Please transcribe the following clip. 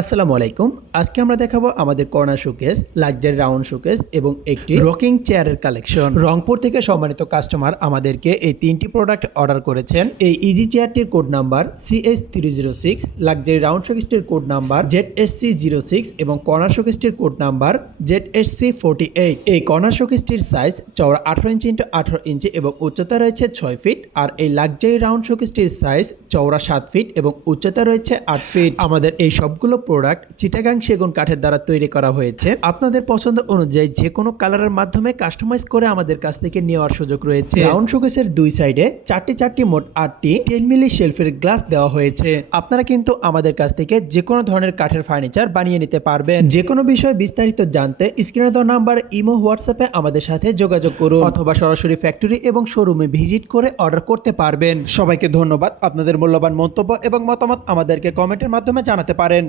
আসসালামু আলাইকুম। আজকে আমরা দেখাবো আমাদের corner showcase, luxury round showcase এবং একটি রকিং চেয়ারের কালেকশন। রংপুর থেকে সম্মানিত কাস্টমার আমাদেরকে এই তিনটি প্রোডাক্ট অর্ডার করেছেন। এই ইজি চেয়ারটির code number CH306, luxury round শোকেসটির কোড নাম্বার ZSC06 এবং কর্নার শোকেসটির কোড নাম্বার ZSC48। এই কর্নার শোকেসটির সাইজ চওড়া 18 ইঞ্চি × 18 ইঞ্চি এবং উচ্চতা রয়েছে 6 ফিট। আর এই লাক্সারি রাউন্ড শোকেসটির সাইজ চওড়া 7 ফিট এবং উচ্চতা রয়েছে 8 ফিট। আমাদের এই সবগুলো প্রোডাক্ট চিটাগাং সেগুন কাঠের দ্বারা তৈরি করা হয়েছে। আপনাদের পছন্দ অনুযায়ী যে কোনো কালারের মাধ্যমে কাস্টমাইজ করে আমাদের কাছ থেকে নেওয়ার সুযোগ রয়েছে। রাউন্ড শোকেসের দুই সাইডে চারটি মোট 8টি 10 মিলি শেলফের গ্লাস দেওয়া হয়েছে। আপনারা কিন্তু আমাদের কাছ থেকে যে কোনো ধরনের কাঠের ফার্নিচার বানিয়ে নিতে পারবেন। যে কোনো বিষয়ে বিস্তারিত জানতে স্ক্রিনে দেওয়া নাম্বার ইমো, হোয়াটসঅ্যাপে আমাদের সাথে যোগাযোগ করুন অথবা সরাসরি ফ্যাক্টরি এবং শোরুমে ভিজিট করে অর্ডার করতে পারবেন। সবাইকে ধন্যবাদ। আপনাদের মূল্যবান মন্তব্য এবং মতামত আমাদেরকে কমেন্টের মাধ্যমে জানাতে পারেন।